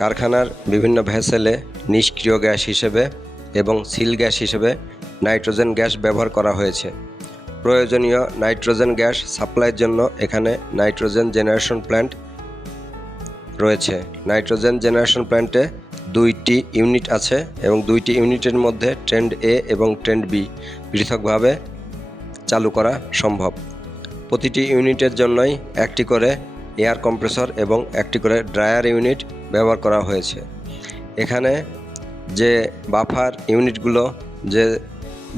কারখানার বিভিন্ন ভেসেলে নিষ্ক্রিয় গ্যাস হিসেবে এবং সিল গ্যাস হিসেবে নাইট্রোজেন গ্যাস ব্যবহার করা হয়েছে। প্রয়োজনীয় নাইট্রোজেন গ্যাস সাপ্লাইয়ের জন্য এখানে নাইট্রোজেন জেনারেশন প্ল্যান্ট রয়েছে। নাইট্রোজেন জেনারেশন প্ল্যান্টে 2টি ইউনিট আছে এবং 2টি ইউনিটের মধ্যে ট্রেন্ড এ এবং ট্রেন্ড বি পৃথকভাবে চালু করা সম্ভব। প্রতিটি ইউনিটের জন্যই একটি করে এয়ার কম্প্রেসর এবং একটি করে ড্রায়ার ইউনিট ব্যবহার করা হয়েছে। এখানে যে বাফার ইউনিটগুলো, যে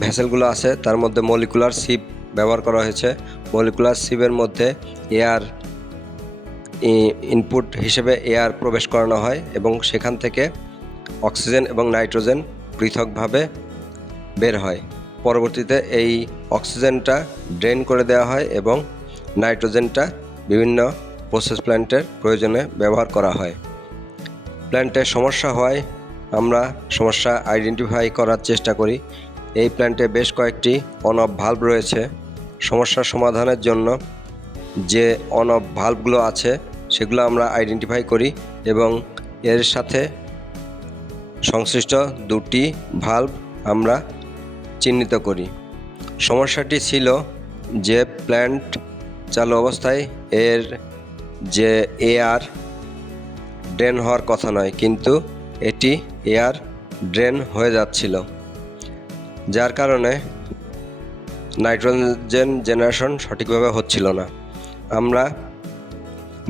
ভেসেলগুলো আছে তার মধ্যে মলিকুলার সিপ ব্যবহার করা হয়েছে। মলিকুলার সিপের মধ্যে এয়ার ইনপুট হিসেবে এয়ার প্রবেশ করানো হয় এবং সেখান থেকে অক্সিজেন এবং নাইট্রোজেন পৃথকভাবে বের হয়। পরবর্তীতে এই অক্সিজেনটা ড্রেন করে দেওয়া হয় এবং নাইট্রোজেনটা বিভিন্ন প্রসেস প্ল্যান্টের প্রয়োজনে ব্যবহার করা হয়। প্ল্যান্টের সমস্যা হয় আমরা সমস্যা আইডেন্টিফাই করার চেষ্টা করি। এই প্ল্যান্টে বেশ কয়েকটি অন অফ ভালভ রয়েছে। সমস্যার সমাধানের জন্য যে অন অফ ভালভগুলো আছে সেগুলো আমরা আইডেন্টিফাই করি এবং এর সাথে সংশ্লিষ্ট 2টি ভালভ আমরা চিহ্নিত করি। সমস্যাটি ছিল যে প্ল্যান্ট চালু অবস্থায় এর যে এয়ার ড্রেন হওয়ার কথা নয়, কিন্তু এটি এয়ার ড্রেন হয়ে যাচ্ছিল, যার কারণে নাইট্রোজেন জেনারেশন সঠিকভাবে হচ্ছিল না। আমরা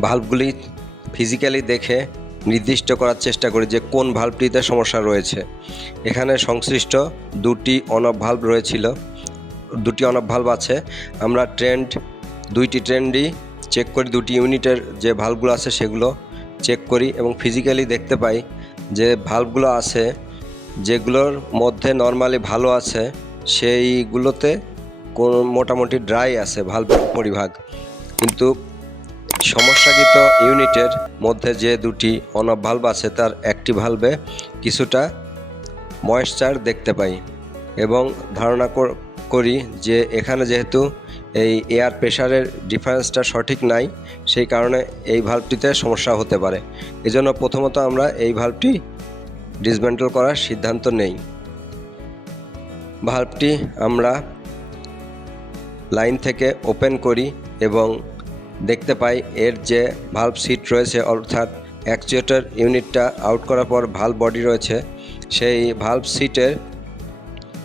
ভালভগুলি ফিজিক্যালি দেখে নির্দিষ্ট করার চেষ্টা করি যে কোন ভালভটিতে সমস্যা রয়েছে। এখানে সংশ্লিষ্ট 2টি অন অফ ভালভ রয়েছিল, 2টি অন অফ ভালভ আছে। আমরা 2টি ট্রেন্ডই চেক করি, 2টি ইউনিটের যে ভালভগুলো আছে সেগুলো চেক করি এবং ফিজিক্যালি দেখতে পাই যে ভালভগুলো আছে যেগুলোর মধ্যে নর্মালি ভালো আছে সেইগুলোতে মোটামুটি ড্রাই আছে ভালভের পরিভাগ, কিন্তু সমস্যাকৃত ইউনিটের মধ্যে যে 2টি অন অফ ভালভ আছে তার একটি ভালভে কিছুটা ময়েশ্চার দেখতে পাই এবং ধারণা করি যে এখানে যেহেতু এই এয়ার প্রেশারের ডিফারেন্সটা সঠিক নাই, সেই কারণে এই ভালভটিতে সমস্যা হতে পারে। এজন্য প্রথমত আমরা এই ভালভটি ডিসমেন্টল করার সিদ্ধান্ত নেই। ভালভটি আমরা লাইন থেকে ওপেন করি এবং দেখতে পাই এর যে ভালভ সিট রয়েছে, অর্থাৎ অ্যাকচুয়েটর ইউনিটটা আউট করার পর ভালভ বডি রয়েছে, সেই ভালভ সিটের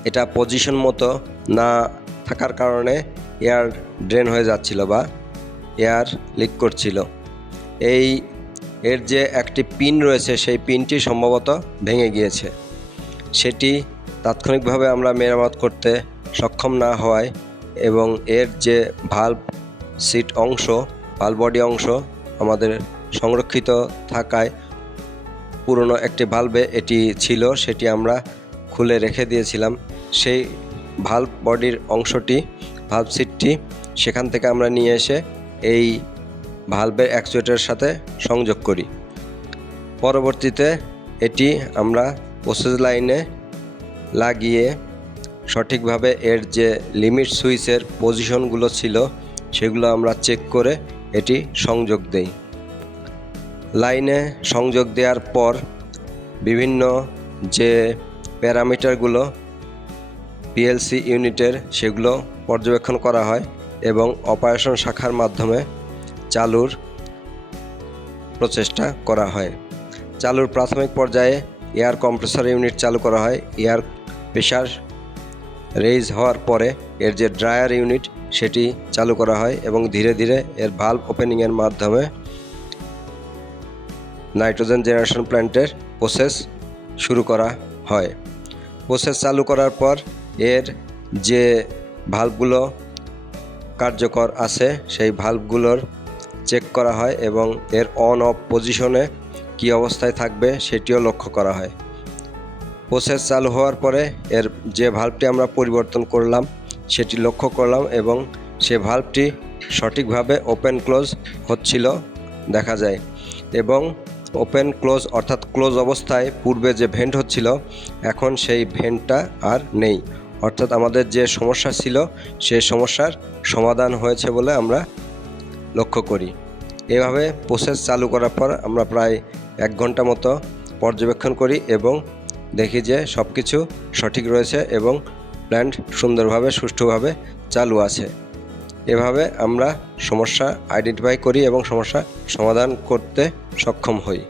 এটা পজিশন মতো না থাকার কারণে এয়ার ড্রেন হয়ে যাচ্ছিল বা এয়ার লিক করছিল। এর যে একটি পিন রয়েছে সেই পিনটি সম্ভবত ভেঙে গিয়েছে। সেটি তাৎক্ষণিকভাবে আমরা মেরামত করতে সক্ষম না হওয়ায় এবং এর যে ভালভ সিট অংশ, ভালভ বডি অংশ আমাদের সংরক্ষিত থাকায় পুরনো একটি ভালভে এটি ছিল, সেটি আমরা খুলে রেখে দিয়েছিলাম। সেই ভালভ বডির অংশটি, ভালভ সিটটি সেখান থেকে আমরা নিয়ে এসে এই ভালভের অ্যাকচুয়েটরের সাথে সংযোগ করি। পরবর্তীতে এটি আমরা প্রসেস লাইনে লাগিয়ে সঠিকভাবে এর যে লিমিট সুইচের পজিশনগুলো ছিল সেগুলো আমরা চেক করে এটি সংযোগ দেই। লাইনে সংযোগ দেওয়ার পর বিভিন্ন যে প্যারামিটারগুলো পিএলসি ইউনিটের সেগুলো পর্যবেক্ষণ করা হয় এবং অপারেশন শাখার মাধ্যমে চালুর প্রচেষ্টা করা হয়। চালুর প্রাথমিক পর্যায়ে এয়ার কম্প্রেসর ইউনিট চালু করা হয়। এয়ার প্রেশার রেইজ হওয়ার পরে এর যে ড্রায়ার ইউনিট সেটি চালু করা হয় এবং ধীরে ধীরে এর ভালভ ওপেনিংয়ের মাধ্যমে নাইট্রোজেন জেনারেশন প্ল্যান্টের প্রসেস শুরু করা হয়। প্রসেস চালু করার পর এর যে ভালভগুলো কার্যকর আছে সেই ভালভগুলোর চেক করা হয় এবং এর অন অফ পজিশনে কী অবস্থায় থাকবে সেটিও লক্ষ্য করা হয়। প্রসেস চালু হওয়ার পরে এর যে ভালভটি আমরা পরিবর্তন করলাম সেটি লক্ষ্য করলাম এবং সে ভালভটি সঠিকভাবে ওপেন ক্লোজ হচ্ছিল দেখা যায় এবং ওপেন ক্লোজ অর্থাৎ ক্লোজ অবস্থায় পূর্বে যে ভেন্ট হচ্ছিল এখন সেই ভেন্টটা আর নেই, অর্থাৎ আমাদের যে সমস্যা ছিল সেই সমস্যার সমাধান হয়েছে বলে আমরা লক্ষ্য করি। এভাবে প্রসেস চালু করার পর আমরা প্রায় 1 ঘন্টা মতো পর্যবেক্ষণ করি এবং দেখি যে সব কিছু সঠিক রয়েছে এবং প্ল্যান্ট সুন্দরভাবে সুষ্ঠুভাবে চালু আছে। এভাবে আমরা সমস্যা আইডেন্টিফাই করি এবং সমস্যা সমাধান করতে সক্ষম হই।